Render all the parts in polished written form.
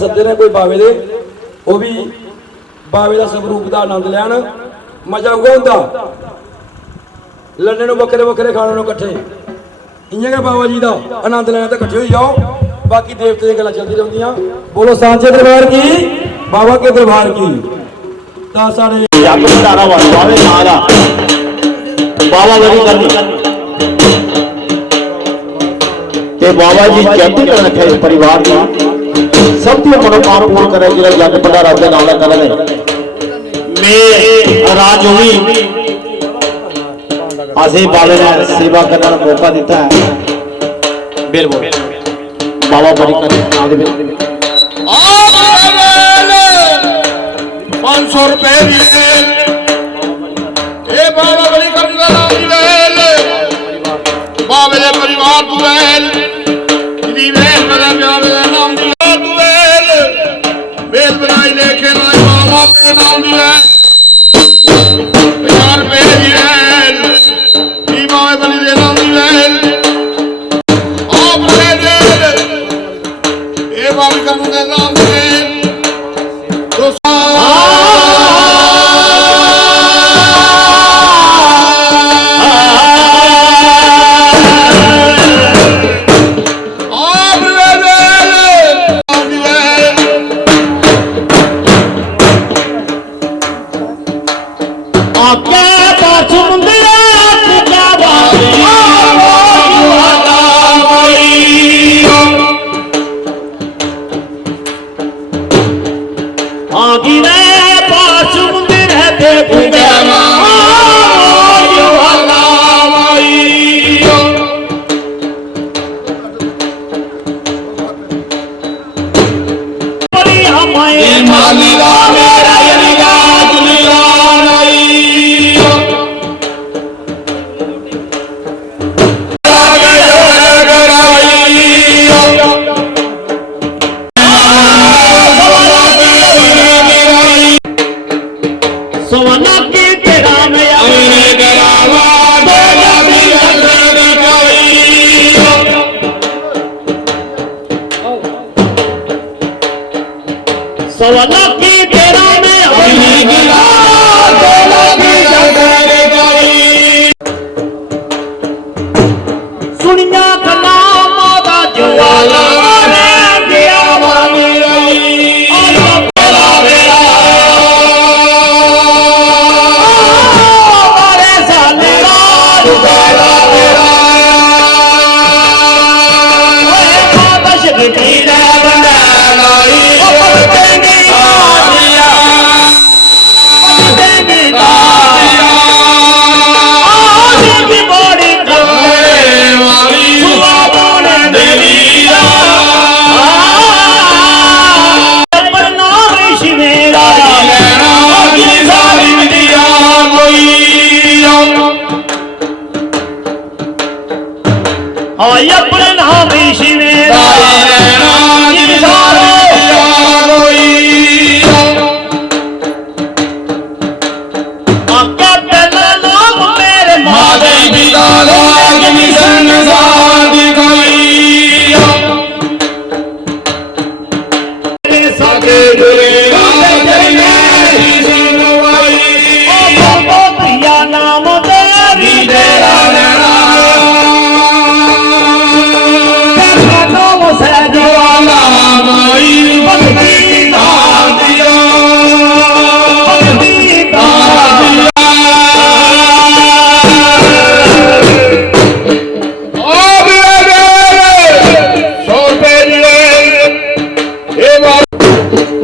सदे ने कोई बावे दे वो भी बावे का स्वरूप का आनंद लैन मजा उगा होंदा लड़ने बखरे बखरे खाने कट्ठे इं बाबा जी का आनंद लैना तो कट्ठे हो जाओ बाकी देवते दी गल्लां चलदी रहिंदियां। बोलो सांचे दरबार की बाबा के दरबार की। बाबा जी चढ़ती कला रखे इस परिवार की सब की मनोकामना पूर्ण करे जिला जग भंडारा के नाम कर रहे मैं राज हुई आसे बाबे ने सेवा करने का मौका दिता है। बिल्कुल बाबा बड़ी कर 500 रुपए बाबा बड़ी कर बाबे के परिवार तू वेल नाम दिया तू वेल बनाई लेके बाबा के नाम दिया 50 रुपए बाबे बली दे नाम दिया बाबी का नाम दिया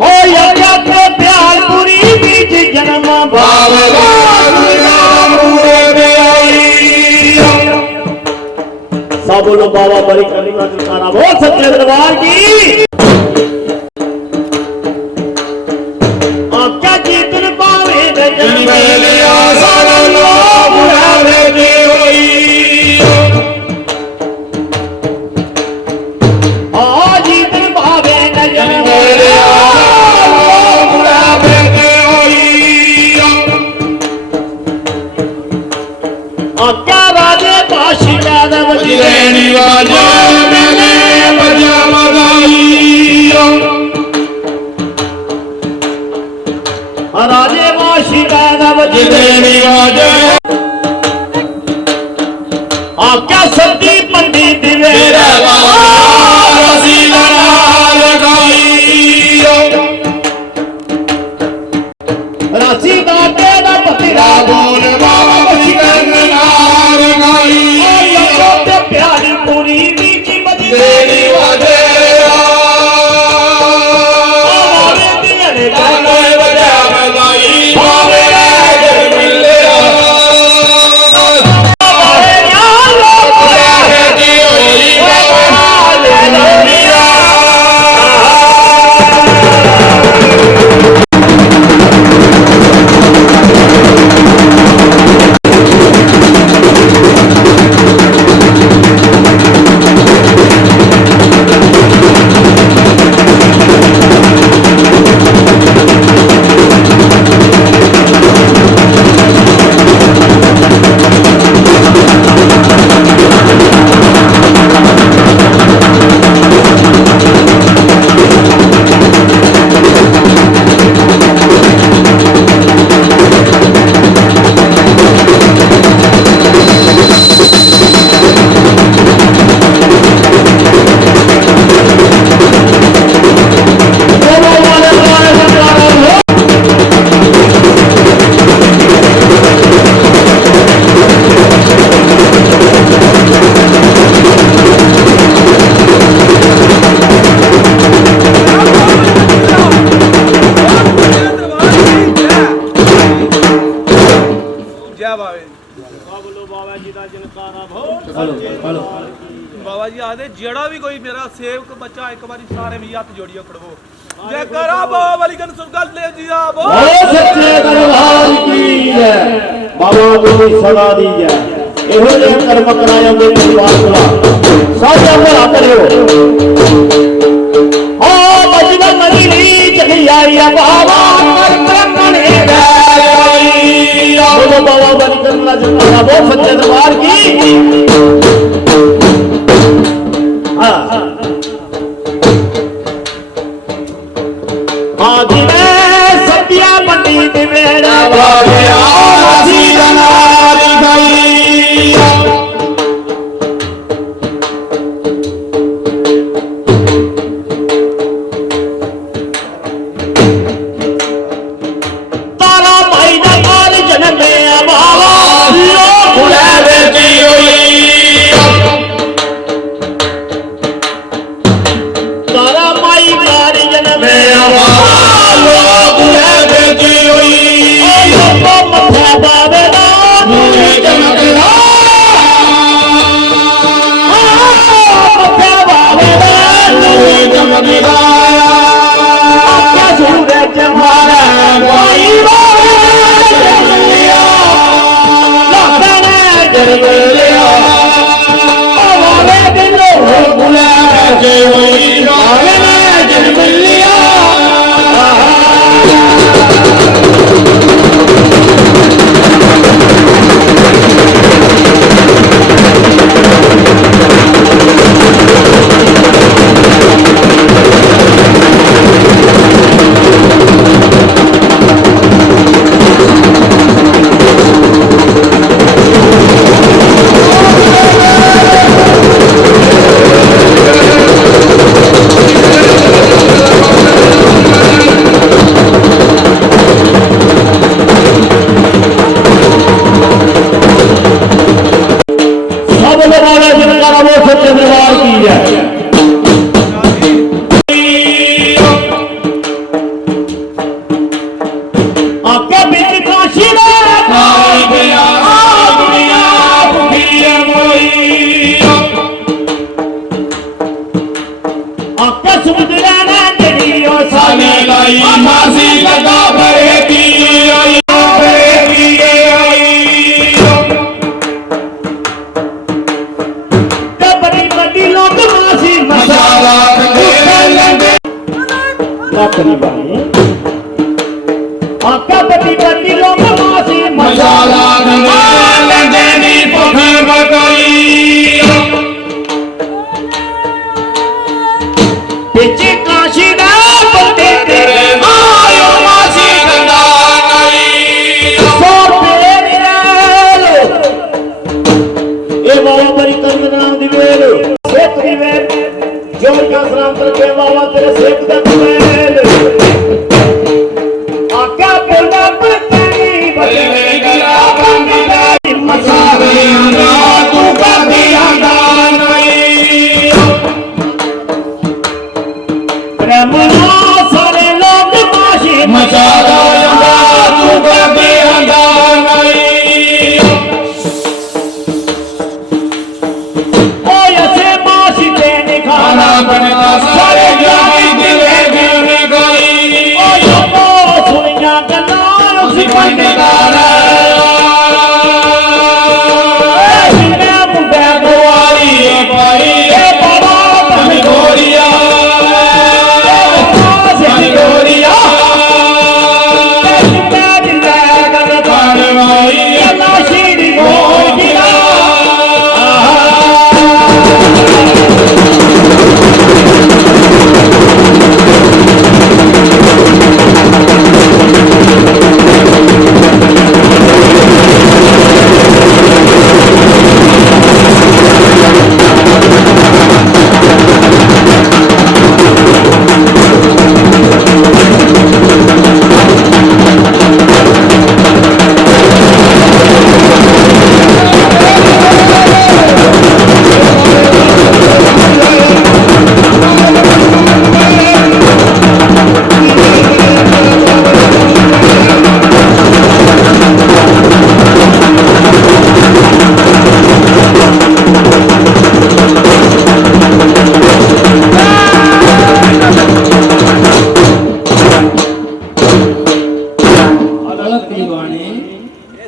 oh yeah वजदे निवाजे आका सदी पंडित मेरा रसी नाल गाई राशि का तेरा पतिरा बोल बाबा बसी नाल गाई प्यारी पूरी की बजी तेरी वजह बाबा जी आदे जेड़ा भी कोई मेरा सेवक बच्चा एक बारी सारे भी हाथ जोड़ियो खड़ो जय करा बाबा वाली गन सुरगल देव जी दा बोल सच्चे दरबार की जय बाबा गोरी सदा दी जय ਇਹੋ ਜਿਹੇ ਕਰਮ ਕਰਾਇਆ ਦੇ ਵਿਸ਼ਵਾਸ ਨਾਲ ਸਾਰਿਆਂ ਨੂੰ ਹੱਥ ਕਰਿਓ ਆ ਬਜਦਾ ਮਰੀ ਨਹੀਂ ਚਲੀ ਆਈ ਆ ਬਾਬਾ ਕਰ ਬ੍ਰਹਮਣੇ ਗਾਈ ਬੋਲੋ ਬਾਬਾ ਬਲੀ ਕਰਨਾ ਜਨਾ ਬਹੁਤ ਸੱਚੇ ਦਰਬਾਰ ਕੀ ਹਾਂ ਆਦੀ ਮੈਂ ਸਤਿਆ ਪੰਡਿਤ ਮੇਰਾ बाबा रसी नाल गाई ਤਾਰਾ ਭਾਈ ਦਾ ਕਾਲ ਜਨਮੇ ਆ ਬਾਬਾ ਲੋਕ ਲੈ बेटी होई ਤਾਰਾ ਮਾਈ ਕਾਲ ਜਨਮੇ ਆ लोग बेटी होई ਬਾਬਾ ਮੱਥਾ ਬਾਵੇ ਦਾ चमकदा ਮੱਥਾ ਬਾਵੇ ਦਾ चमकदा ਆਖਿਆ ਸੂਰਜ ਮਾਰਾ ਭਾਈ ਬਾਵੇ ਜਨਮਿਆ ਲੋਕਾਂ ਨੇ ਜਨਮ ਲਿਆ ਬਾਵੇ ਦਿਨੋਂ बुला के होई बाबे ने जन्म लिया सब लगाना जिनका वो सच्चे दरबार की है आपके बीच काशी आई गया दुनिया भूखी मोई आपके समुद्र ना जड़ियो साने लाई मासी लगा भरे की आई भरे की आई तो बड़ी बड़ी लोग मासी मसाला लंगे करी भाई आपका बड़ी बड़ी लोग मासी मसाला लंगे नी पोखर बकई पीछे काशी ना बंदे तेरे आयो मासी गंगा नहीं सो दुबेल आका बोला पतनी बदले गया बंदा मसाले ना तू कर दिया नहीं ब्रह्मना सारे लोग माशी मचा गया तू कर दिया नहीं ओ ऐसे माशी देने खाना बनता सारे जानी दिले देने गई ओ यो सुनिया गन्ना उसी पंडे का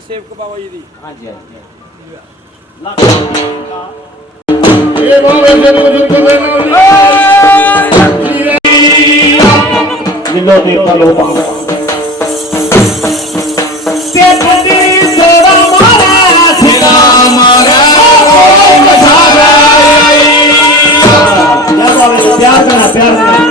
सेवक बाबा जी दी हां जी ये बाबे जरूर जिलो देवता लोग ते बंदी सोरा मारा सिरा मारा कोई मजा गई या बाबे प्यार करना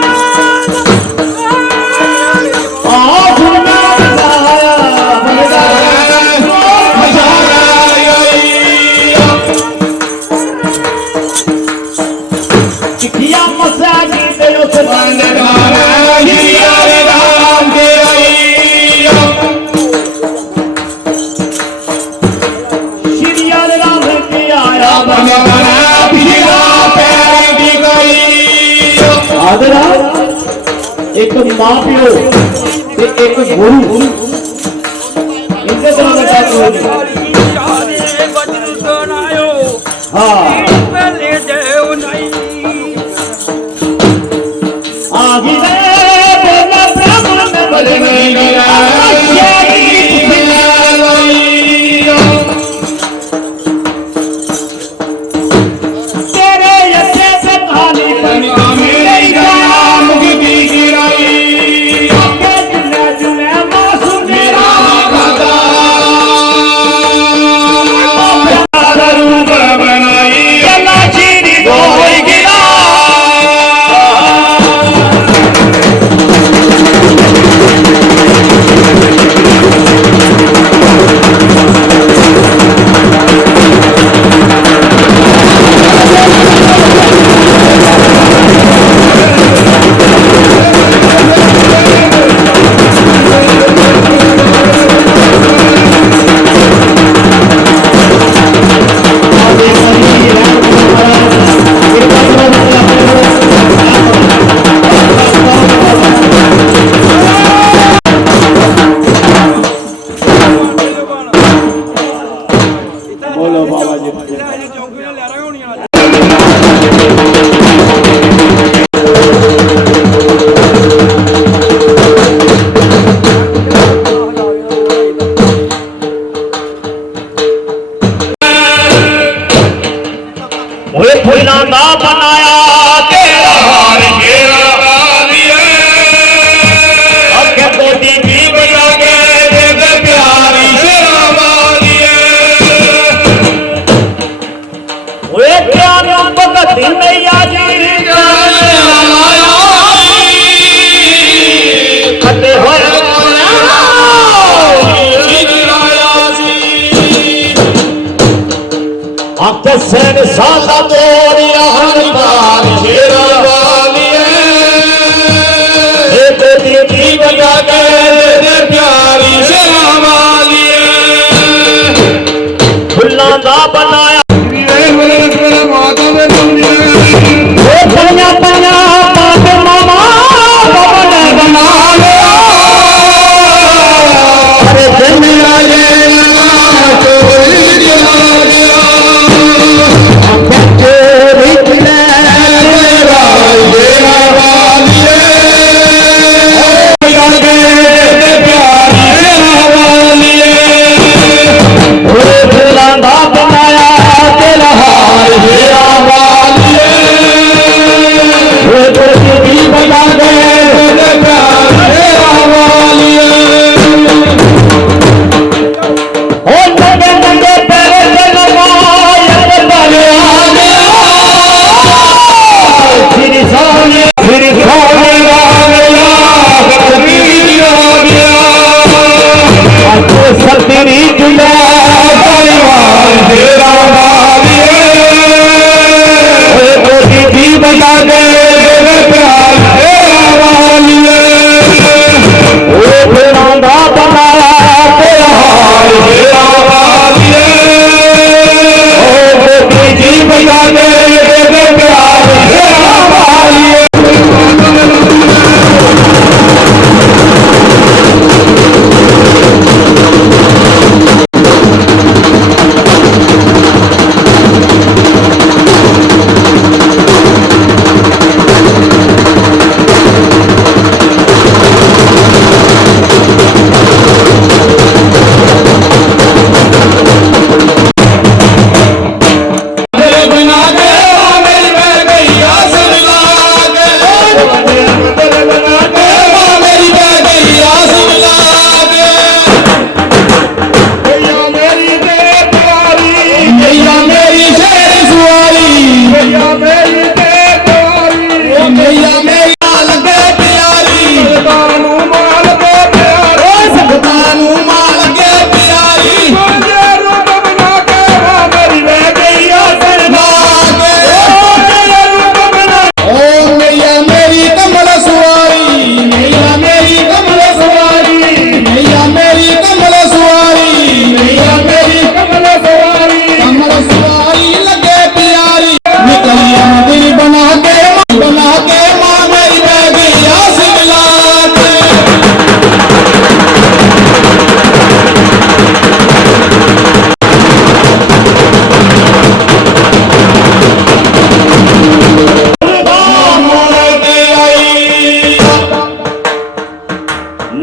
एक मां प्यो एक गुरु इनके तरह का हाँ आगे बोला ब्राह्मण बड़े तेरे यसे से कहानी सैन सादा तोड़िया हर बार शेरा वालिए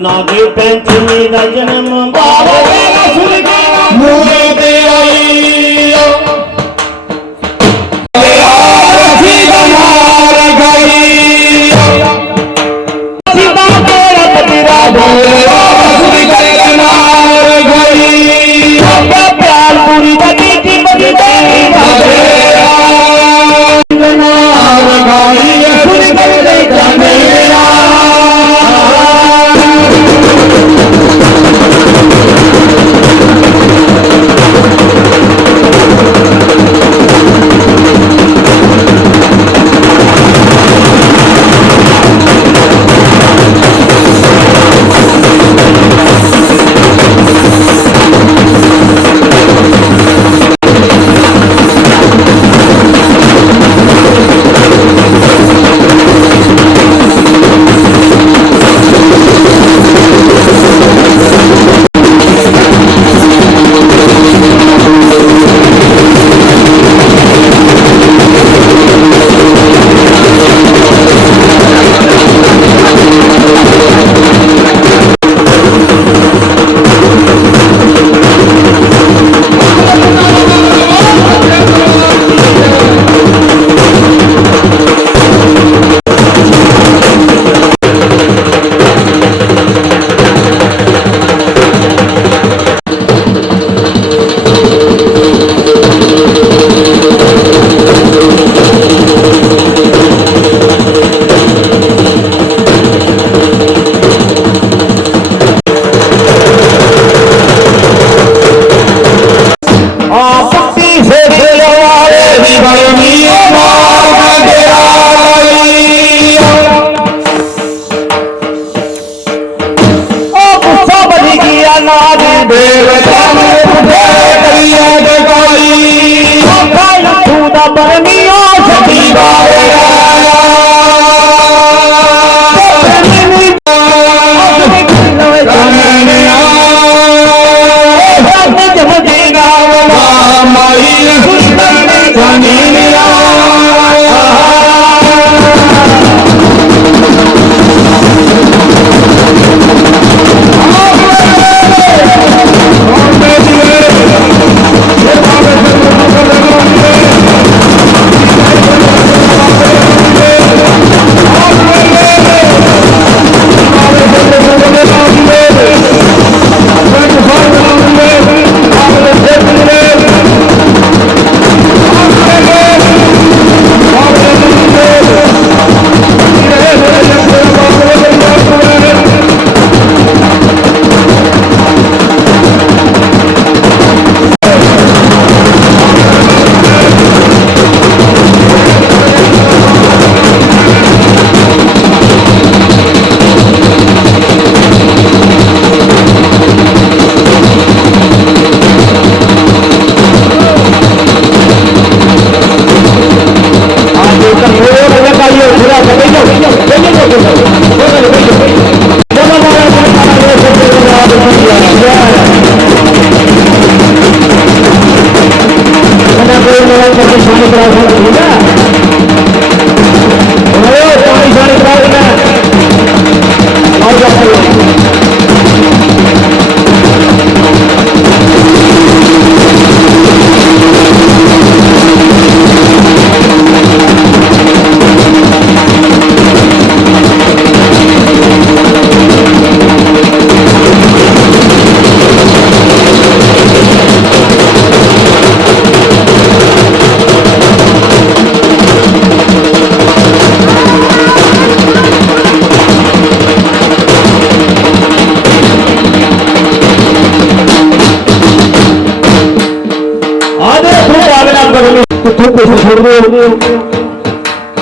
नागे पंचमी दा जन्म बाबा मेरा सुन के मूरे ते आई रसी दमार गई सीता तेरा पतिरा बोले सुन के नार गई बाबा प्यार पूरी बदी की बदी नार गई सुन के जाने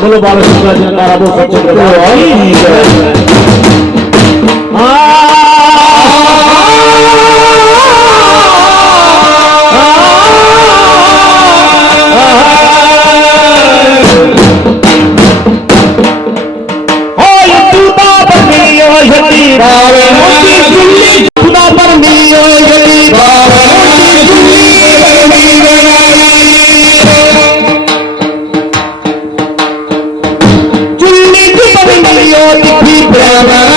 बोलो बाबा शुक्ला जी का बोल Brahma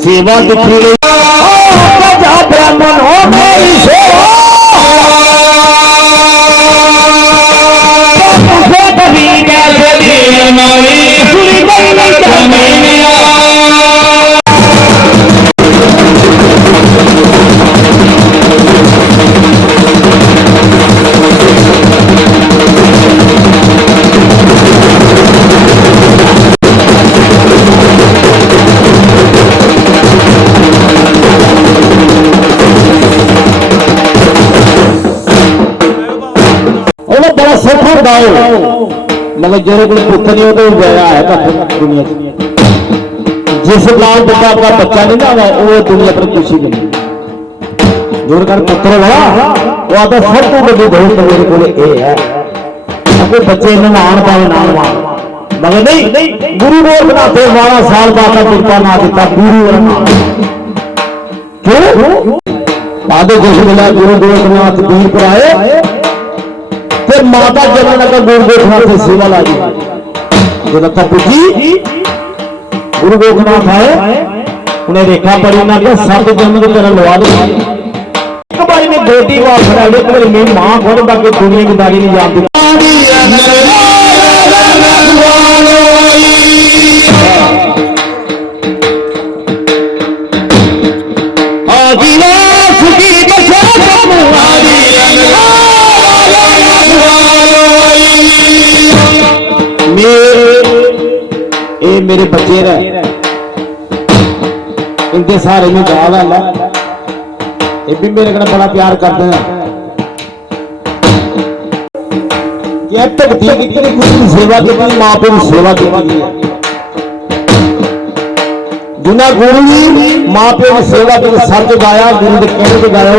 सेवा दिखी गई जा ब्राह्मण हो मेरी सेवा कभी कैसे सुनी बड़ा सौखा गाओ मगर जो कोई पुत्र नहीं हो तो गया है दुनिया जिस लाल बेटा का बच्चा नहीं ना वो दुनिया पर खुशी मिली जो पुत्र वाला वो आता सब तो बड़ी दोस्त मेरे को है अपने बच्चे मान पाए ना मान मगर नहीं गुरु गोरखनाथ 12 साल बाद कृपा ना दिता गुरु क्यों आधे जिस मिला गुरु गोरखनाथ वीर पर आए फिर माता जमुना का गुरु गोरखनाथ से सेवा लागी जो लता पूछी गुरु गोरखनाथ आए उन्हें रेखा पड़ी ना कि 7 जन्म की तरह लवा दो एक बारी में बेटी को खड़ा ले तो मेरी मां खोल बाकी दुनिया की दारी नहीं जानती मेरे बच्चे रहे इनके सारे में गाँव है ये भी मेरे को बड़ा प्यार करते हैं भक्ति की सेवा की माँ पे सेवा की जिन्हें गुरु जी माँ पे सेवा की सच गाया गुरु के कहने से गाया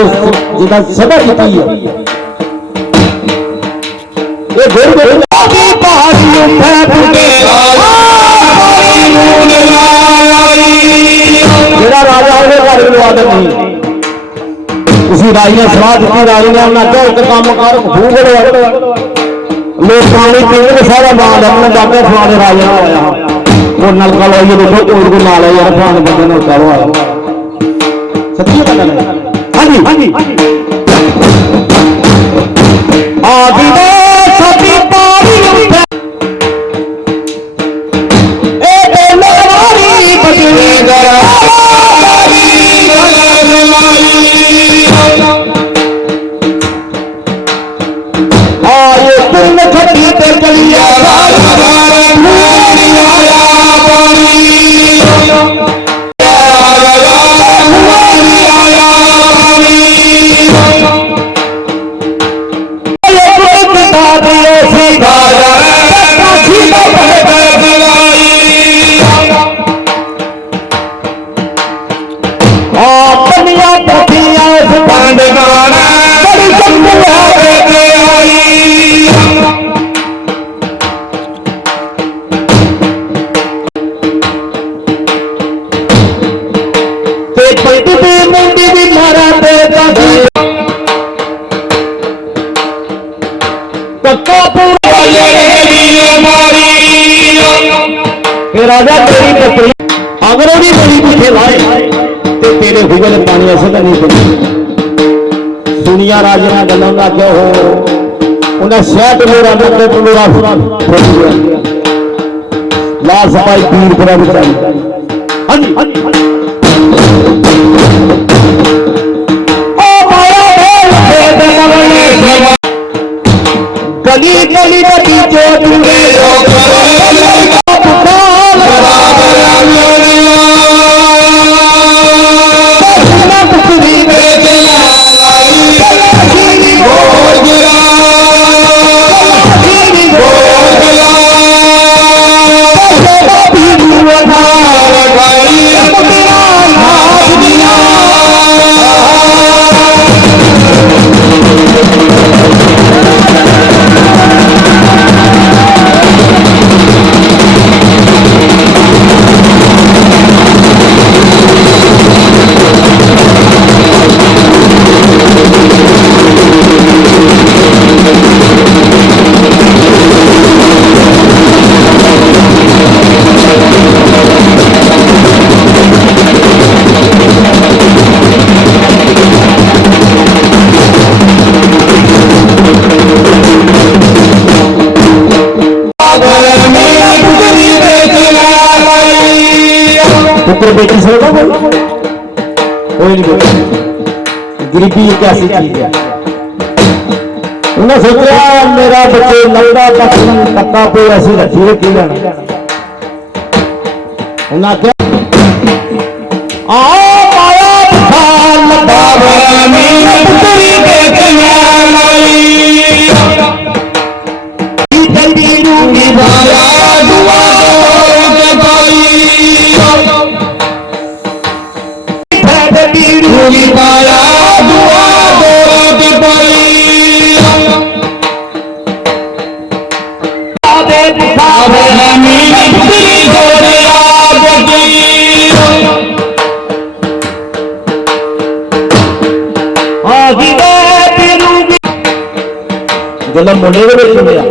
जिदा सदा की है ये गुरु मेरा राजा आदत नहीं उसी राजी ने सलाह दी राजी ने उन्हें क्या एक काम कर लोग पानी पीने सारा बाल अपने जाके फलाने राजे ने आया वो नलका लाइए देखो को ना लो यार फलाने बंदे ने नलका लवाया सच्ची बात है हाँ जी आदि सभी पारी राजा तेरी पत्नी अगर भी बड़ी पीछे लाए तो तेरे हुए पानी ऐसे का नहीं पड़ी सुनिया राजा ने गलों का क्या हो उन्हें 60 लोरा लाल सफाई पीर पर बिचारी गली गली नदी जो मित्र बेच सकता कोई नहीं बोला। गरीबी एक ऐसी चीज है। उन्हें सोचा मेरा बच्चे लंबा पक्का कोई ऐसी रखी है की लेना। उन्हें क्या जल्द मुंडे के बेच दिया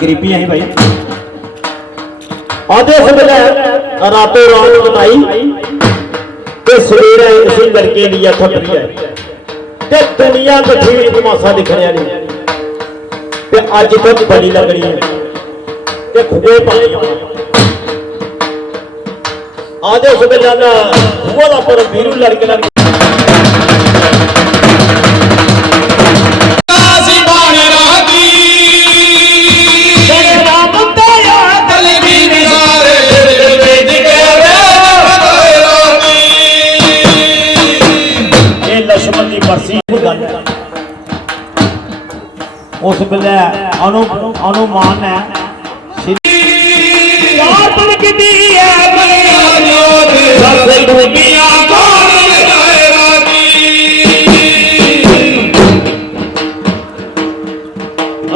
गरीबी है भाई आधे समय रातों रात कमाई सवेरे इसी लड़के लिया थपरी है ते दुनिया कठी तमाशा दिखने वाली ते अज तक बड़ी लगनी है ते खुदे पानी आधे समय ज्यादा हुआ दा पर वीरू लड़के लड़के उस वेले अनुमान है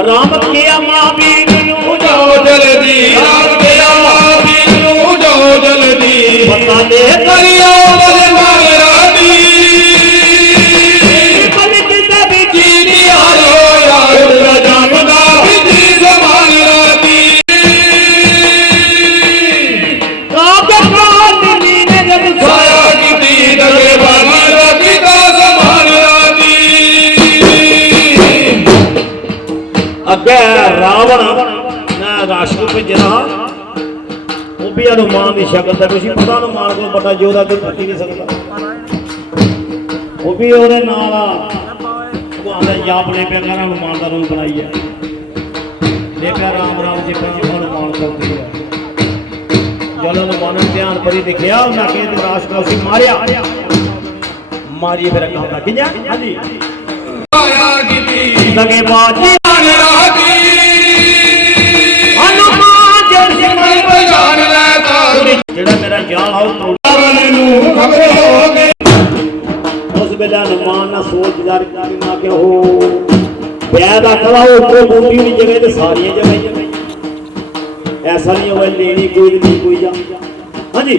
राम के मां बीन जाओ जल्दी राम के मां बीन जाओ जल्दी पता दे करियो ਅੱਗੇ ਰਾਵਣ ਨਾ ਰਾਸ਼ਟਰ ਭੇਜਣਾ ਉਹ ਵੀ ਹਨੂਮਾਨ ਦੀ ਸ਼ਕਲ ਦਾ ਤੁਸੀਂ ਪਤਾ ਹਨੂਮਾਨ ਕੋਲ ਵੱਡਾ ਯੋਧਾ ਕੋਈ ਪੱਟੀ ਨਹੀਂ ਸਕਦਾ ਉਹ ਵੀ ਉਹਦੇ ਨਾਲ ਭਗਵਾਨ ਦਾ ਜਾਪ ਲੈ ਪਿਆ ਕਰ ਹਨੂਮਾਨ ਦਾ ਰੂਪ ਬਣਾਈ ਹੈ ਲੈ ਪਿਆ ਰਾਮ ਰਾਮ ਜੀ ਪੰਜ ਹਨੂਮਾਨ ਕਰਦੇ ਹੈ ਜਦੋਂ ਹਨੂਮਾਨ ਨੇ ਧਿਆਨ ਭਰੀ ਦੇਖਿਆ ਉਹਨਾਂ ਕੇ ਤੇ ਰਾਸ਼ਟਰ ਸੀ ਮਾਰਿਆ ਮਾਰੀ ਫਿਰ ਅੱਗਾ ਹੁੰਦਾ ਕਿੰਨਾ ਹਾਂਜੀ ਆਇਆ ਕੀਤੀ ਲਗੇ ਬਾਜੀ ਰਾਤੀ ਹਨੂਮਾਨ ਜੀ ਪਛਾਣ ਲੈ ਤਾ ਜਿਹੜਾ ਮੇਰਾ ਜਾਲ ਆਉ ਵਾਲੇ ਨੂੰ ਖਬਰ ਹੋ ਗਈ ਉਸ ਵੇਲੇ ਹਨੂਮਾਨ ਨਾਲ ਸੋਚ ਵਿਚਾਰ ਕੀਤੀ ਨਾ ਕਿ ਉਹ ਵਿਆਹ ਦਾ ਕਲਾ ਉੱਪਰ ਬੂਟੀ ਦੀ ਜਗ੍ਹਾ ਤੇ ਸਾਰੀਆਂ ਜਗ੍ਹਾ ਐਸਾ ਨਹੀਂ ਹੋਵੇ ਲੈਣੀ ਕੋਈ ਨਹੀਂ ਕੋਈ ਜਾ ਹਾਂਜੀ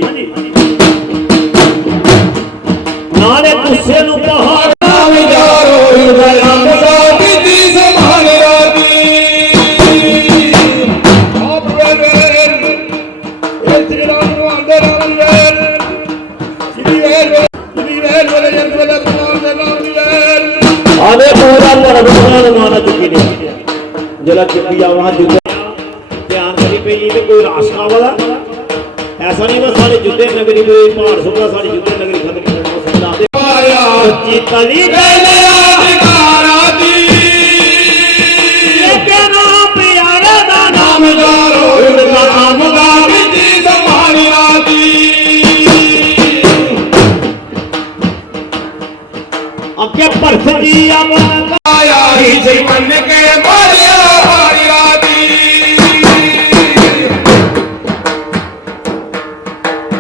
ਨਾਲੇ ਗੁੱਸੇ ਨੂੰ ਪਹਾੜ ਵਿਚਾਰੋ ਰੰਗ ਦਾ ਬੀਤੀ ਸੰਭਾਲ ਰਾਤੀ ਆਪ ਵੇਲੇ ਇਹ ਤੇਰਾ ਨੂੰ ਅੰਦਰ ਆਉਂਦੇ ਜਿਦੀ ਵੇਲੇ ਜਨ ਵੇਲੇ ਕੁਮਾਰ ਦੇ ਨਾਮ ਦੀ ਵੇਲ ਆਵੇ ਪੂਰਾ ਪਰਵਾਨ ਮਾਨਾ ਚੁੱਕੀ ਨੇ ਜਿਹੜਾ ਚੁੱਕੀ ਆ ਵਹਾਂ ਜੁੱਤੇ ਧਿਆਨ ਕਰੀ ਪਈ ਤੇ ਕੋਈ ਰਾਸ਼ਟਰ ਵਾਲਾ ਐਸਾ ਨਹੀਂ ਬਸ ਸਾਡੇ ਜੁੱਤੇ ਨਗਰੀ ਦੇ ਪਹਾੜ ਸੁਗਾ ਸਾਡੀ ਜੁੱਤੇ ਨਗਰੀ ਖਤਮ ਕਰ ਸਕਦਾ ਆਇਆ ਚੀਤਲੀ ਵੇਲੇ ਅਧਿਕਾਰਾਂ ਦੀ ਇਹ ਨਾਮ ਪਿਆਰਾ ਦਾ ਨਾਮ ਨਾਮਦਾਰੋ ਨਾਮ ਦਾ ਬੀਤੀ ਸੰਭਾਲ ਰਾਤੀ ਅੱਗੇ ਭਰਤ ਜੀ ਆਵਾਜ਼ ਆਇਆ ਹੀ ਸੀ ਮੰਨ ਕੇ ਮਾਰਿਆ ਹਾਰੀ ਰਾਤੀ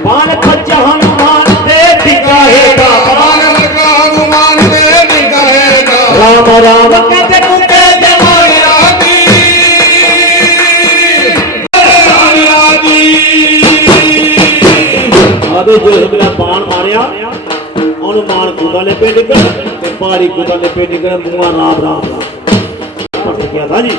ਬਾਣ ਖੱਚਾ ਹਨੂਮਾਨ ਤੇ ਦਿਖਾਏਗਾ ਮਾਨ ਲਗਾ ਗੁਮਾਨ ਦੇ ਨਿਗਾਹੇਗਾ ਰਾਮ ਰਾਮ ਕਹਿੰਦੇ ਕੁੱਤੇ ਦੇ ਹਾਰੀ ਰਾਤੀ ਹਾਰੀ ਰਾਤੀ ਆਦੇ ਜੋ ਮੇਰਾ ਬਾਣ ਮਾਰਿਆ ਉਹਨੂੰ ਮਾਨ ਕੁੱਤਾ ਲੈ ਪੇ ਨਿਕਲ ਤੇ ਪਹਾੜੀ ਕੁੱਤਾ ਲੈ ਪੇ ਨਿਕਲ ਮੂੰਹਾਂ ਰਾਮ ਰਾਮ ਪਟ ਗਿਆ ਤਾਂ ਜੀ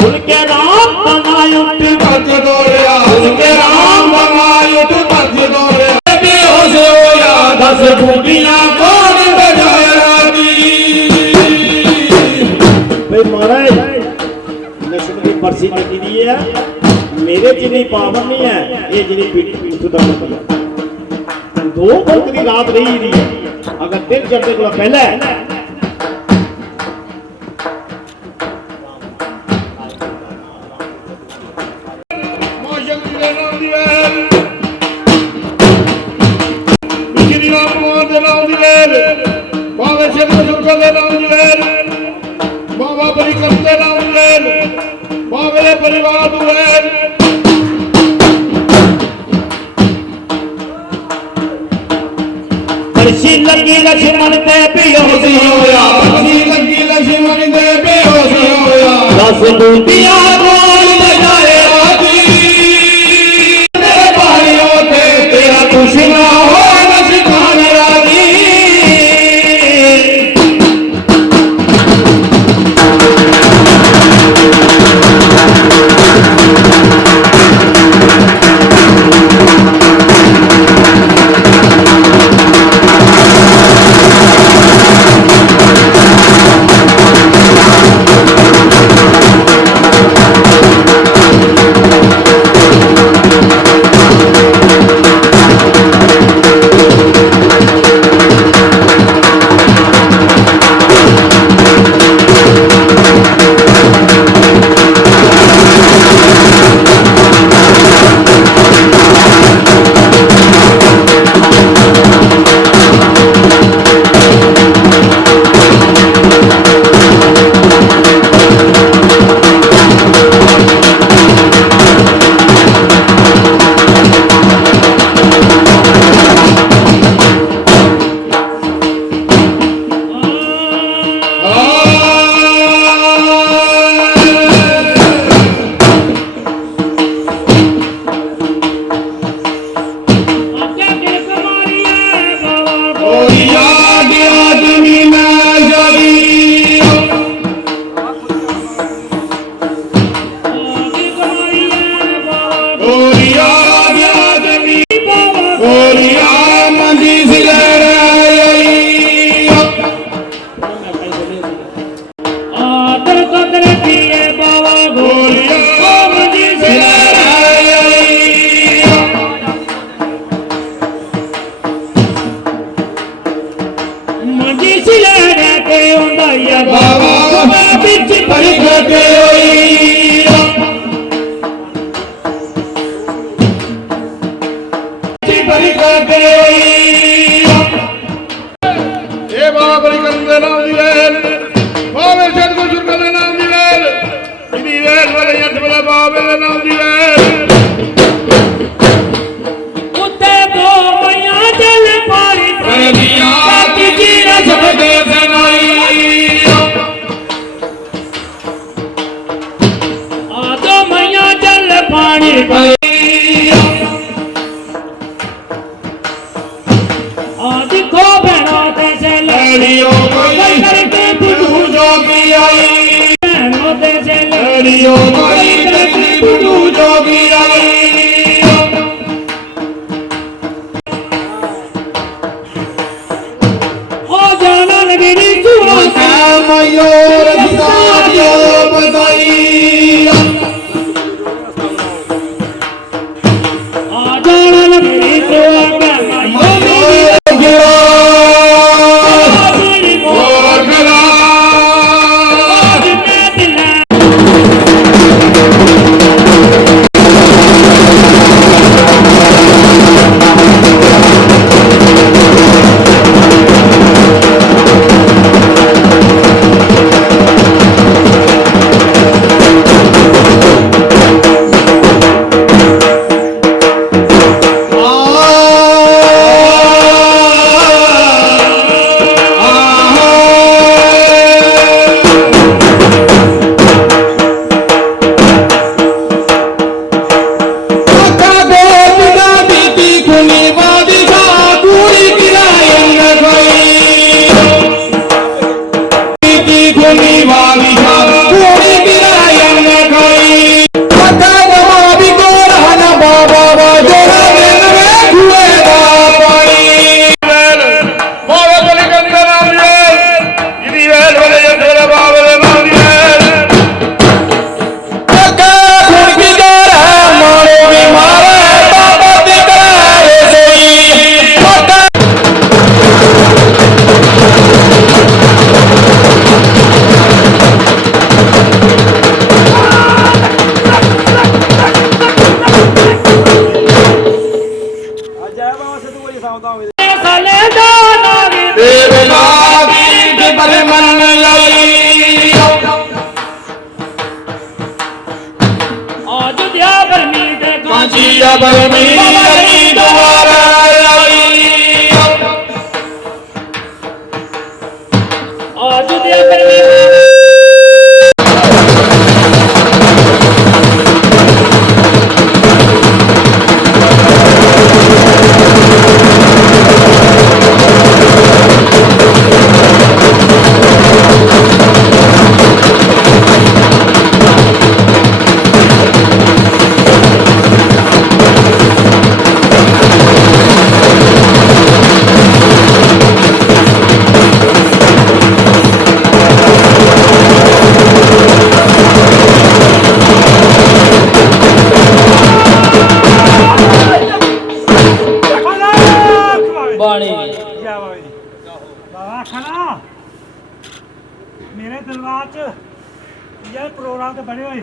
ਸੁਣ ਕੇ ਰਾਮ ਬਣਾਇਓ ਤੇ ਭੱਜ ਦੌੜਿਆ ਉਸਕੇ ਰਾਮ ਬਮਾਈ ਉੱਠ ਭੱਜ ਦੌੜਿਆ ਬੇਹੋਸ਼ ਹੋਇਆ ਦਸ ਬੂਟੀਆਂ ਕੋਣ ਬਜਾਇਆ ਰਾਤੀ ਬਈ ਮਹਾਰਾਜ ਲక్ష్ਮਣ ਦੀ ਪਰਸੀ ਲੱਗੀ ਦੀ ਹੈ ਮੇਰੇ ਜਿੰਨੀ ਪਾਵਰ ਨਹੀਂ ਹੈ ਇਹ ਜਿਹੜੀ ਪੀਠ ਦਾ ਮਤਲਬ दो वक्त की रात रही थी अगर दिन चढ़ने को पहले ਮੌਸ਼ਮ ਦੇ ਨਾਮ ਦੀ ਵੇਲ ਬਿਜਲੀ ਰਾਮ ਕੁਮਾਰ ਦੇ ਨਾਮ ਦੀ ਵੇਲ ਬਾਬਾ ਸ਼ੇਖ ਸੁਰਕਾ ਦੇ ਨਾਮ ਦੀ ਵੇਲ ਬਾਬਾ ਬਰੀਕਰ ਦੇ ਨਾਮ ਦੀ ਵੇਲ ਬਾਬੇ ਦੇ ਪਰਿਵਾਰ ਦੀ ਵੇਲ परसी लगी लक्ष्मण ते बेहोश होया ਬੱਚੀ ਲੱਗੀ ਲక్ష్ਮਣ ਦੇ ਬੇਹੋਸ਼ ਹੋਇਆ दस बूटियां बोल बजाए ਰਾਤੀ ਦੇ ਭਾਈਓ ਤੇ ਤੇਰਾ ਕੁਛ ਨਾ ਹੋਇਆ ਨਸ਼ਕਾਨ ਰਾਤੀ आया बाबा बिच भरी खड़े होई भरी खड़े होई ਇਹ ਬਾਬਾ ਬਲੀ ਕਰਨ ਦੇ ਨਾਮ ਦੀ ਵੇਲ ਬਾਬੇ ਸਤਿਗੁਰ ਸੁਰਗਲ ਦੇ ਨਾਮ ਦੀ ਵੇਲ ਇਹਦੀ ਵੇਲ ਵਾਲੇ ਜੱਟ ਵਾਲੇ ਬਾਬੇ ਦੇ ਨਾਮ ਦੀ ਵੇਲ ਉੱਤੇ ਦੋ ਮਈਆਂ ਜਲ ਪਾਣੀ ਪਈਆਂ ਕਾਕੀ ਜੀ ਨਾ ਛੱਡੇ ਸਨਾਈ ਆ ਦੋ ਮਈਆਂ ਜਲ ਪਾਣੀ ਪਈਆਂ ਆ ਦੇਖੋ ਭੈਣੋ ਤੇ ਸੇ ਲੜੀਓ ਕੋਈ ਕਰਕੇ ਬੁੱਢੂ ਜੋਗੀ ਆਈ ਭੈਣੋ ਤੇ ਸੇ ਲੜੀਓ ਕੋਈ ਕਰਕੇ ਬੁੱਢੂ ਜੋਗੀ ਆਈ ਹੋ ਜਾਣਾ ਨਗਰੀ ਸੁਆ ਮਯੂਰ ਸਾਜੋ ਬਦਾਈ ਆ ਜਾਣਾ ਨਗਰੀ ਸੁਆ ਮੇਰੇ ਦਿਲਵਾਰ ਚ ਇਹ ਪ੍ਰੋਗਰਾਮ ਤੇ ਬਣੇ ਹੋਏ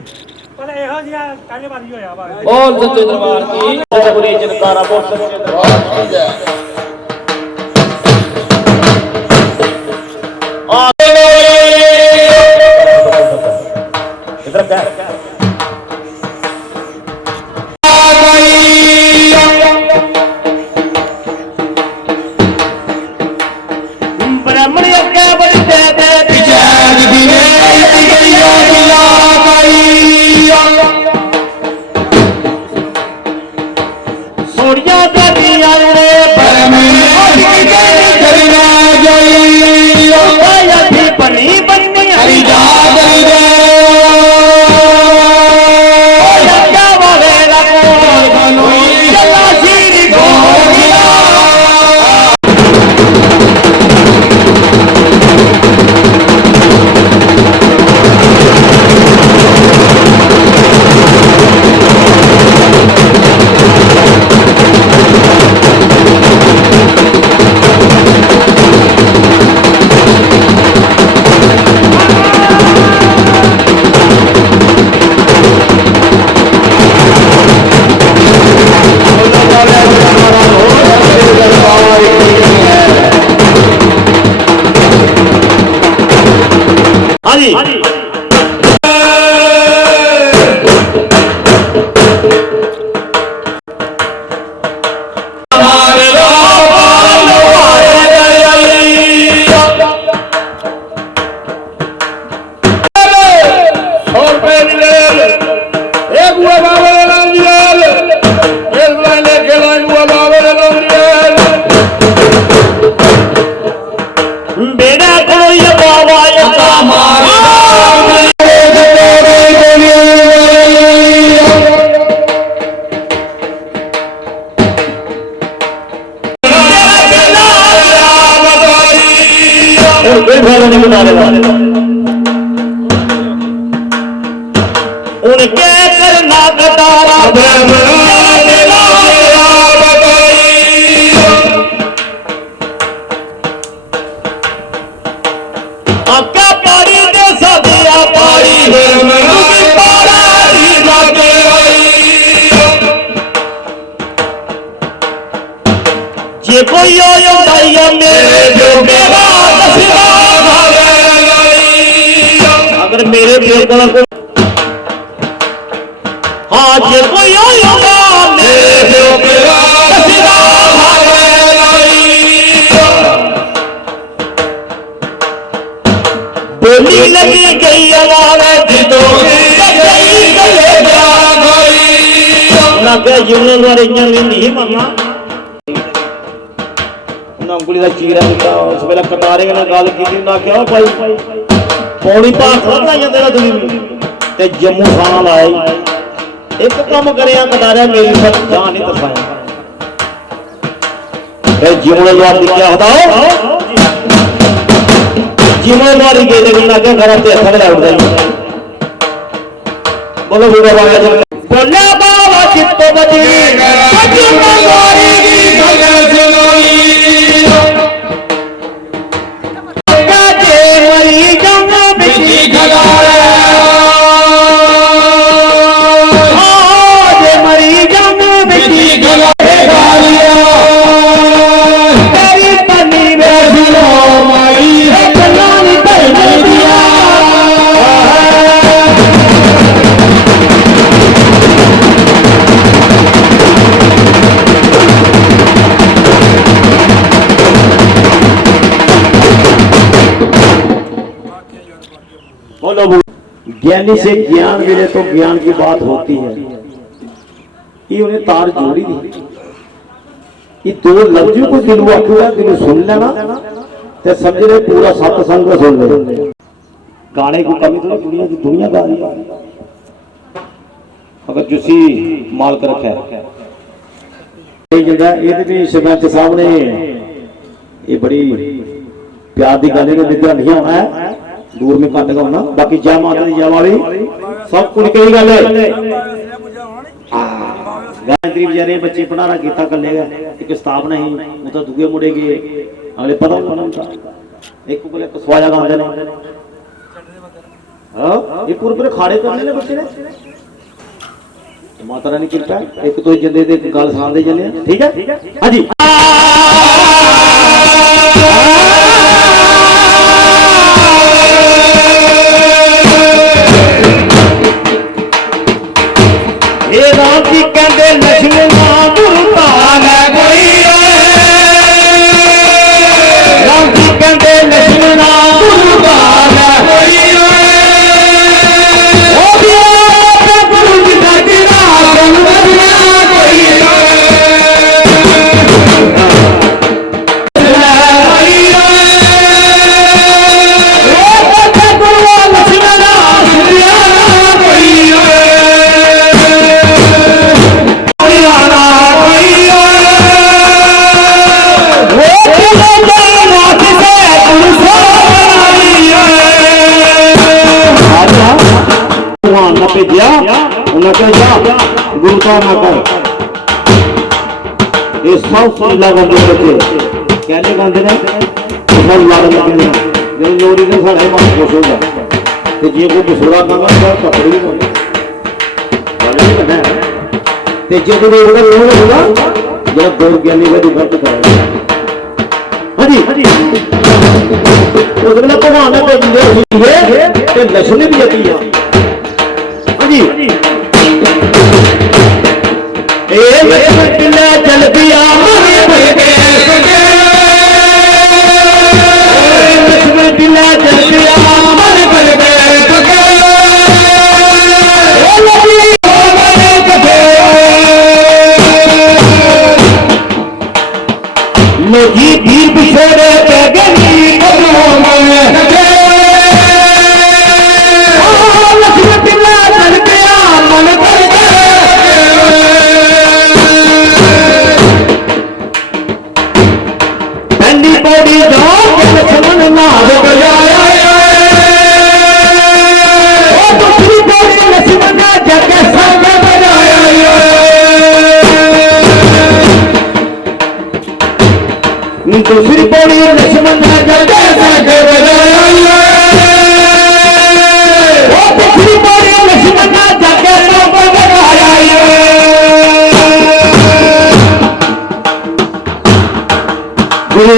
ਪਰ ਇਹੋ ਜਿਹਾ ਪਹਿਲੀ ਵਾਰੀ ਹੋਇਆ ਵਾ ਬੋਲ ਸੱਚੇ ਦਰਬਾਰ ਕੀ ਸਤਿਗੁਰੂ ਜਨਕਾਰਾ ਬੋਲ ਸੱਚੇ ਦਰਬਾਰ ਕੀ ਜੈ ਇਧਰ ਕਹਿ हाँ जी बेड़ा कोई बाबा उनके करना गदारा आपका पारी दे सदिया पारी जे कोई आयो दाइया मेरे जो मेरा अगर मेरे बेटा को हाँ जे कोई आयो मेरे जो मेरा बोली लगी गई हमारे दिलों में ना क्या यूनियन वाले नहीं मरना अंगुली का चीरा दिता उस वेला कटारे ने गल की ना क्या भाई पौड़ी भार थोड़ा जाते ना तुम ते जम्मू थाना लाए एक काम करे कटारे मेरी सब जान नहीं दसाया जिम्मेदार क्या बताओ जिम्मेदारी के लिए ना क्या घर पे खड़े रह गए बोलो बुरा बाबा बोले बाबा चित्तो बजी जिम्मेदारी की खबर सुनोई जे मरी जंग बिकी खगारे जे मरी जंग बिकी खगारे तेरी पन्नी में दिलो मई ज्ञानी से ज्ञान मिले तो ज्ञान की बात होती है ये उन्हें तार जोड़ी दी ये दो लफ्जों को दिल आखूगा दिल सुन लेना तो समझ रहे पूरा सत्संग सुन ले गाने को कमी तो दुनिया गा रही अगर जुसी माल कर रखा है सरपंच साहब ने ये बड़ी प्यार की गल निद्रा नहीं होना है दूर में कट का होना बाकी जय माता दी जय वाली सब कुछ कई गल है गायत्री बेचारे बच्चे पढ़ाना किता कले एक स्थापना ही वो तो दूए मुड़े गए अगले पता नहीं एक को एक स्वाजा गांदे ने हां ये पूरे पूरे खाड़े करने ने बच्चे ने माता रानी कृपा एक तो जिंदे दे गल सुनांदे चले ठीक है हां जी ये राम जी कहते लक्ष्मी मां गुरुतान है कोई राम जी कहते लक्ष्मी मां गुरुतान है कोई ओ गुरु जी का दिला बनना कोई गुरु का ना कर ये सब लीला करते बच्चे कहने गाते हैं सब लड़ लगे जब लोरी ने साढ़े मन खुश हो जाए तो जे कोई बिसोड़ा काम कर पकड़ी नहीं करना ते जे कोई रोड़ा लोग होगा जब दौड़ ज्ञानी का दिखत करेगा हां जी उस वेला भगवान ने भेजे लक्ष्मी भी आती है। हाँ जी चल पिया लोगी भीड़ बिछोड़े दूसरी पौड़ी लक्ष्मण दूसरी पौड़ी लक्ष्मण गुरु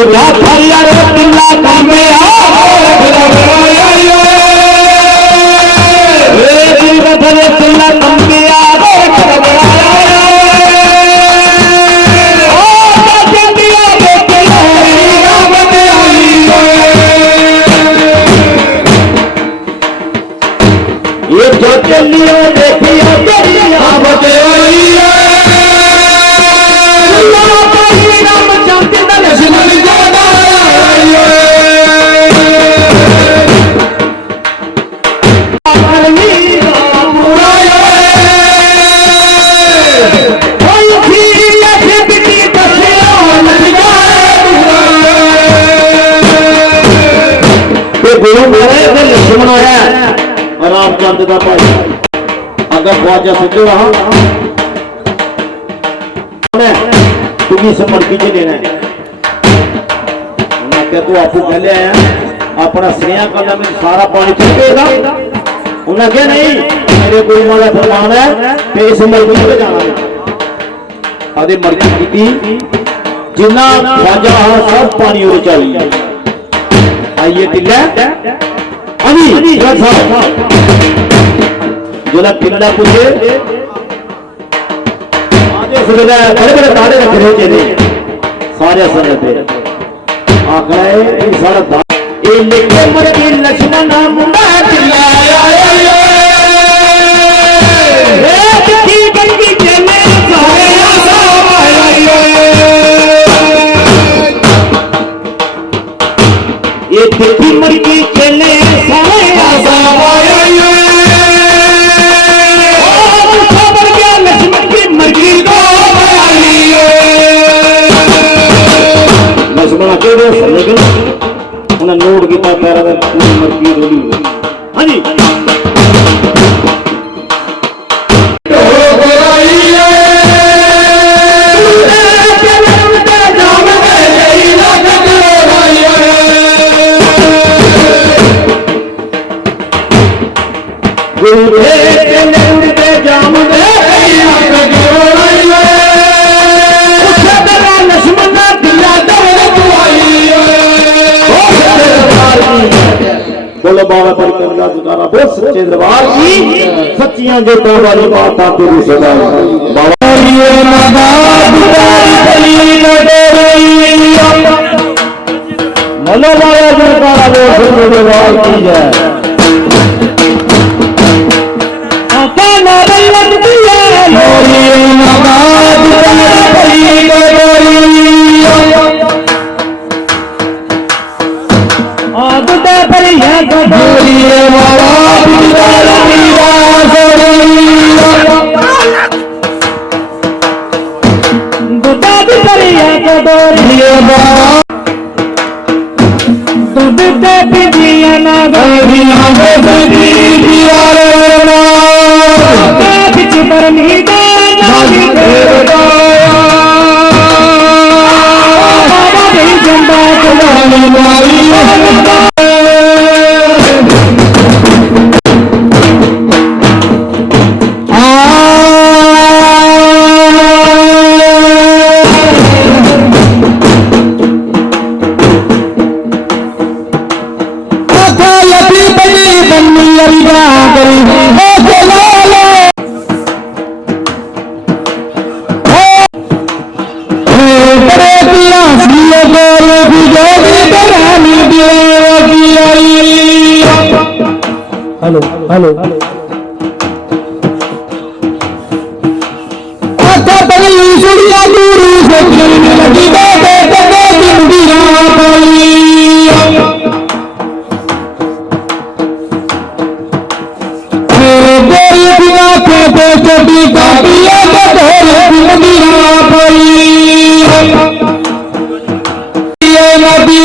लक्ष्मण आया रामचंद्र का भाई अगर ख्वाजा सच्चे रहा तुझी समर्पी च लेना है तू आपू कह लिया अपना स्नेहा करना में सारा पानी चुकेगा उन्हें क्या नहीं मेरे गुरु का फरमान है कि इस मर्जी पे जाना है आदि मर्जी की जिन्ना ख्वाजा सब पानी हो चाहिए आइए टिल्ला जोला टिल्ला पूछे बड़े बड़े तारे रखे हुए चले सारे समय पे आखिर सारा लक्ष्मण मुंडा ये देखी मरकी चले लक्ष्मण की मर्जी लक्ष्मण अकेले उन्हें नोट किया पैरा मर्जी रोली हाँ जी बोलो बाबा परिक्रमा जुटाना बोल सच्चे दरबार की सच्चियां जोतों वाली बात आपको भी सदा बाबा ये मनो बाबा जुटाना बोल सच्चे दरबार की जय आका नारायण दिया मोरी नवाज परी आदुदा परिया गडोरिए बाबा बिचारा मीरा दुदा परिया गडोरिए बाबा दुदा बिजिया ना गडोरिया बिजिया रे ना बिच परमीदा ना बिगड़ा बाबा भी जंबा चलाने वाली हेलो हेलो अच्छा पगली सुड़िया गुरु से खेलने लगी बेटे तेरे जिंदगियां पड़ी तेरी बिना के छोटी काटिया के तेरे जिंदगियां पड़ी ये नबी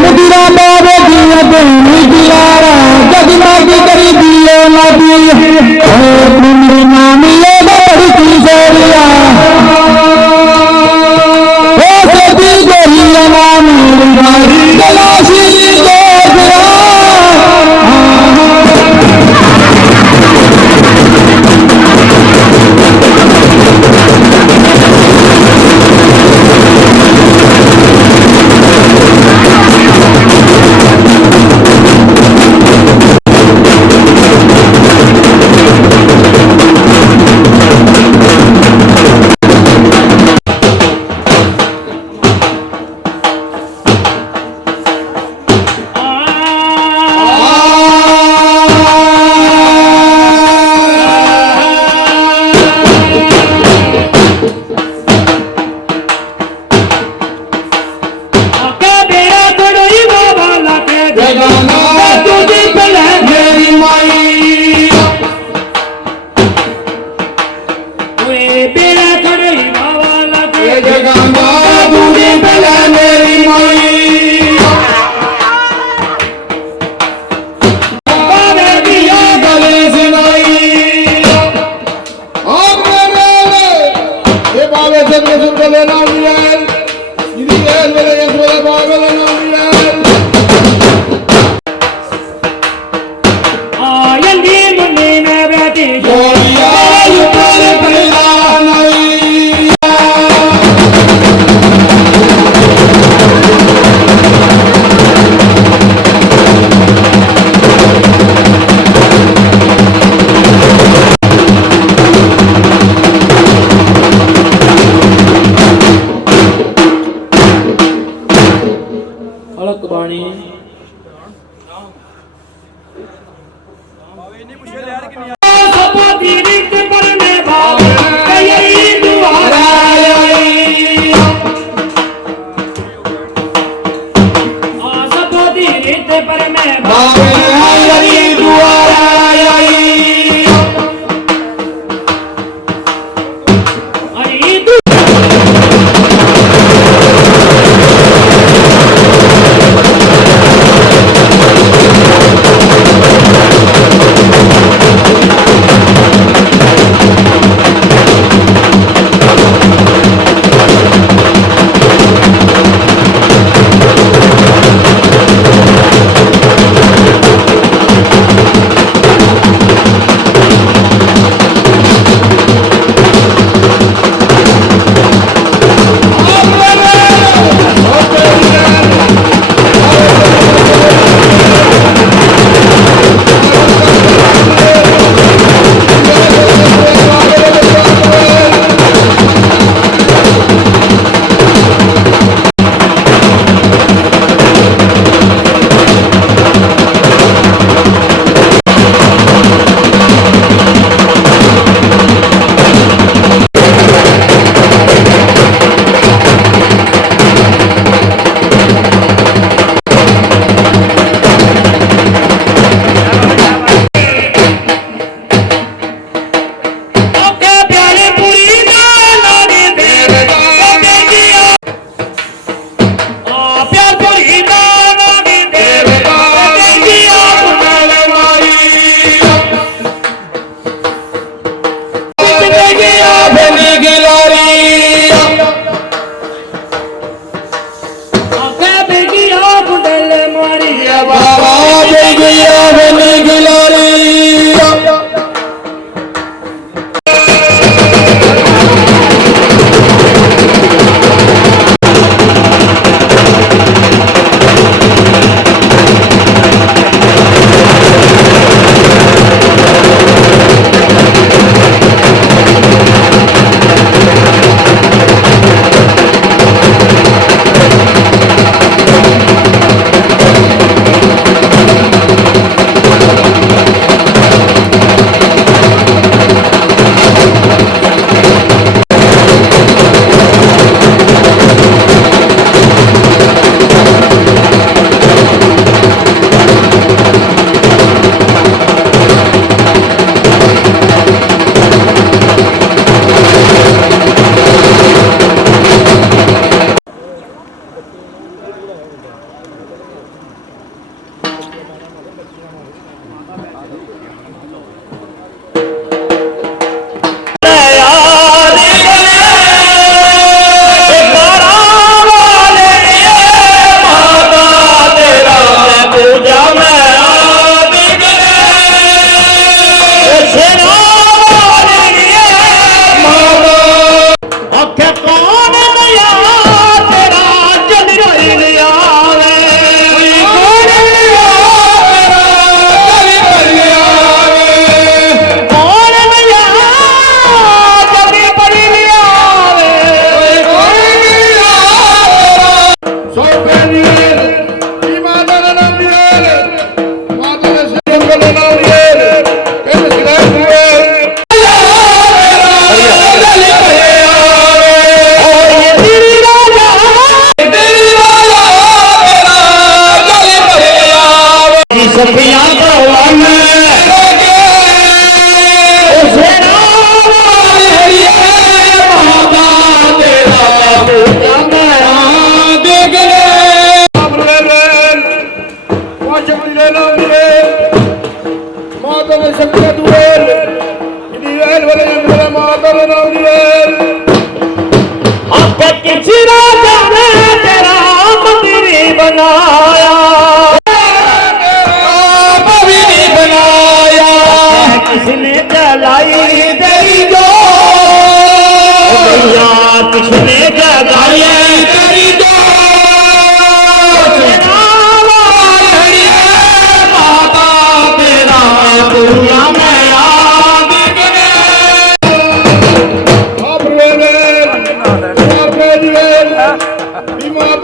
मुदिरा बाबे दिया देनी दिलारा जगमग करी दिए नबी मेरी नामी ये बड़ी की सोरिया ओ सदी गोरिया नामी गलाशी गोरिया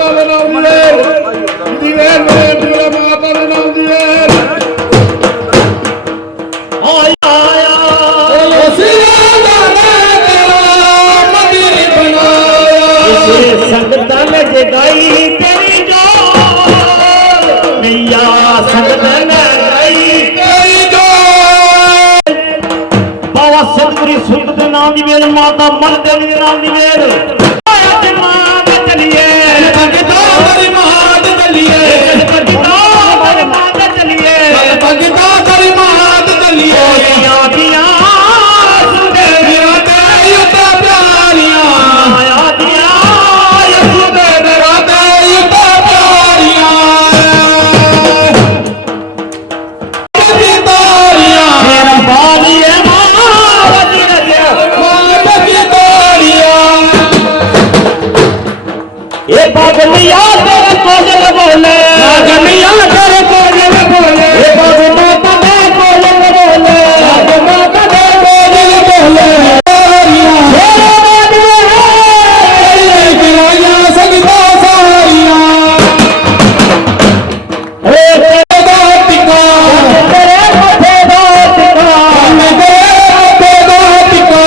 ਮਾਤਾ ਦੇ ਨਾਮ ਦੀ ਵੇਲ ਜਿਹਦੀ ਵੇਲ ਮੇਰੇ ਮਾਤਾ ਦੇ ਨਾਮ ਦੀ ਵੇਲ ਆਇਆ ਆਇਆ ਇਸੇ ਸੰਗਤਾਂ ਨੇ ਜਗਾਈ ਤੇਰੀ ਜੋਤ ਮਈਆ ਸੰਗਤਾਂ ਨੇ ਜਗਾਈ ਤੇਰੀ ਜੋਤ ਬਾਬਾ ਸਤਿਗੁਰੂ ਸੁਰਤ ਦੇ ਨਾਮ ਦੀ ਵੇਲ ਮਾਤਾ ਮਨ ਦੇਵੀ ਦੇ ਨਾਮ ਦੀ ਵੇਲ ਆਇਆ ਤੇ ਮਾਂ ਦੇ ਚਲੀਏ ਭਗਤਾ ਤੇਰੀ ਮਾਂ ਦੇ ਚਲੀਏ ਭਗਤਾ ਤੇਰੀ ਮਾਂ ਦੇ ਚਲੀਏ ਭਗਤਾ ਤੇਰੀ ਮਾਂ ਦੇ ਚਲੀਏ ਯਾਦੀਆਂ बागमिया तेरे कोजल बोले बागमिया तेरे कोजल बोले ए बाबू माता दे कोजल बोले बाबू माता दे कोजल बोले गिराया सगदा सारिया ए तेरा टिका तेरे माथे दा टिका तेरे माथे दा टिका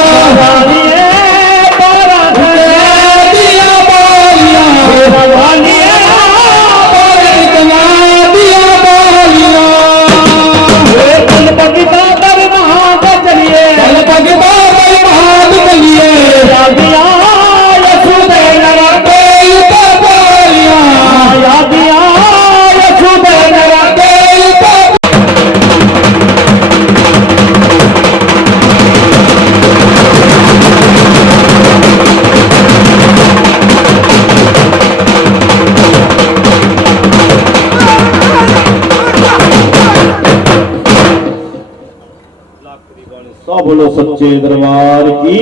बोलो सच्चे दरबार की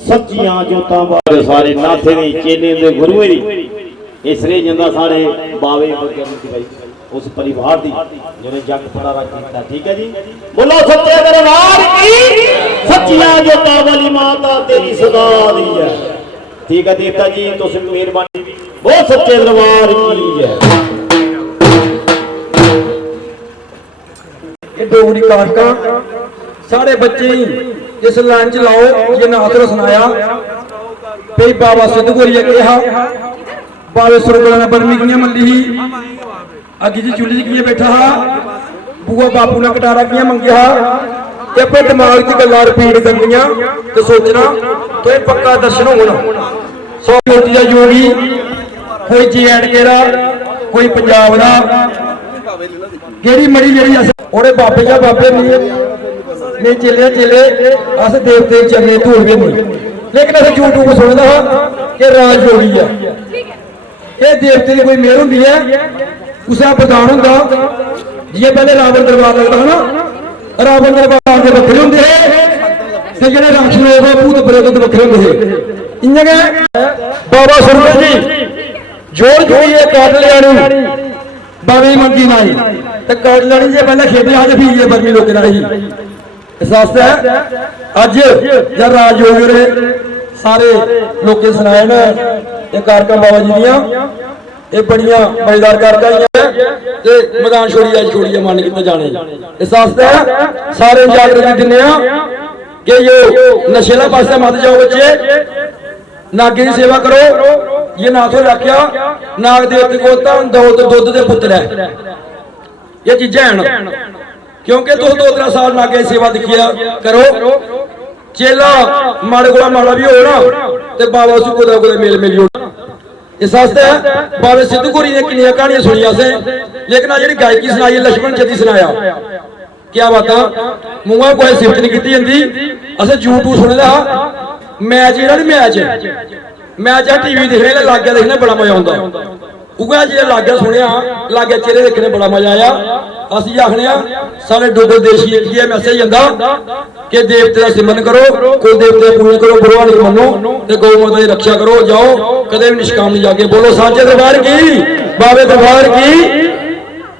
सच्चियां जोतां बारे सारे नाथे दी चेले दे गुरुए दी इस रे जंदा सारे बावे बगैर दी भाई उस परिवार दी जिन्हें जग पड़ा रखा ठीक है जी बोलो सच्चे दरबार की सच्चियां जोतां वाली माता तेरी सदा दी है ठीक है देवता जी तुम मेहरबानी बहुत सच्चे दरबार की है ये डोगरी कारका सारे बच्चे इस लाइन च लाओ ये नाथ ने सुनाया भाई बाबा सिद्ध गोरिया कहा बाबे सुरगला ने बरमी कियां मल्ली ही अग्गी जी चुली किए बैठा हा बुआ बापू ने कटारा कियां मंगया हा ये अपने दिमाग च गल्लां रिपीट करनियां ते सोचना तो ये पक्का दर्शन होना 100 कोटी दा योगी कोई JNK दा कोई पंजाब दा केड़ी मड़ी जेड़ी अस ओरे बाबे या बाबे नहीं चेले चेले अस देवते चंगे धूड़ भी नहीं लेकिन अस यूट्यूब सुनता हाँ कि राज योगी है ये देवते की कोई मेहर होंगी है कुछ प्रधान होंगे जिये पहले रावण दरबार लगता है ना रावण दरबार के बखरे होंगे जो राक्षस लोग भूत प्रेत बखरे होंगे इं बाबा सुरगल जी जोड़ जोड़िए काट लिया बाबे मंगी नाई तो काट लैनी जे पहले खेते अज भी बर्मी लोग इस वास्ते अज जब राजयोग सारे लोग सुनाए न ये कारका बाबा जी दियां ये बड़िया मजेदार कारका ही मैदान छोड़िए छोड़िए मन कितने जाने इस वास्ते सारे जागृति दिने कि यो नशेला पासे मत जाओ बच्चे नागे की सेवा करो ये नाथों रखा नाग देवते को धन दौलत दुध के पुत्र है ये चीजें हैं क्योंकि तुम 2-3 साल नागे सेवा दिखिया करो चेला माड़े को माड़ा भी हो ना तो बाबा उस कुछ मेल मिली होना इस वास्ते बाबे सिद्ध गोरी ने किनिया कहानियां सुनिया से लेकिन आ जी गायकी सुनाई लक्ष्मण जदी सुनाया क्या बात मूंह कोई सिफत नहीं की जाती अस यूट्यूब सुने दा मैच जेहड़ा मैच है टीवी देखने लाग्गे देखने बड़ा मजा आता उगा जो लाग्गे सुनिया लाग्गे चेहरे देखने बड़ा मजा आया असं आखने सारे डोगो देशी एक मैसेज आता कि देवते का सिमरन करो कुल देवते पूजन करो गुरुआ नहीं मनो ते गौ माता की रक्षा करो जाओ कदे भी निष्काम नहीं जाके बोलो सांचे दरबार की बाबे दरबार की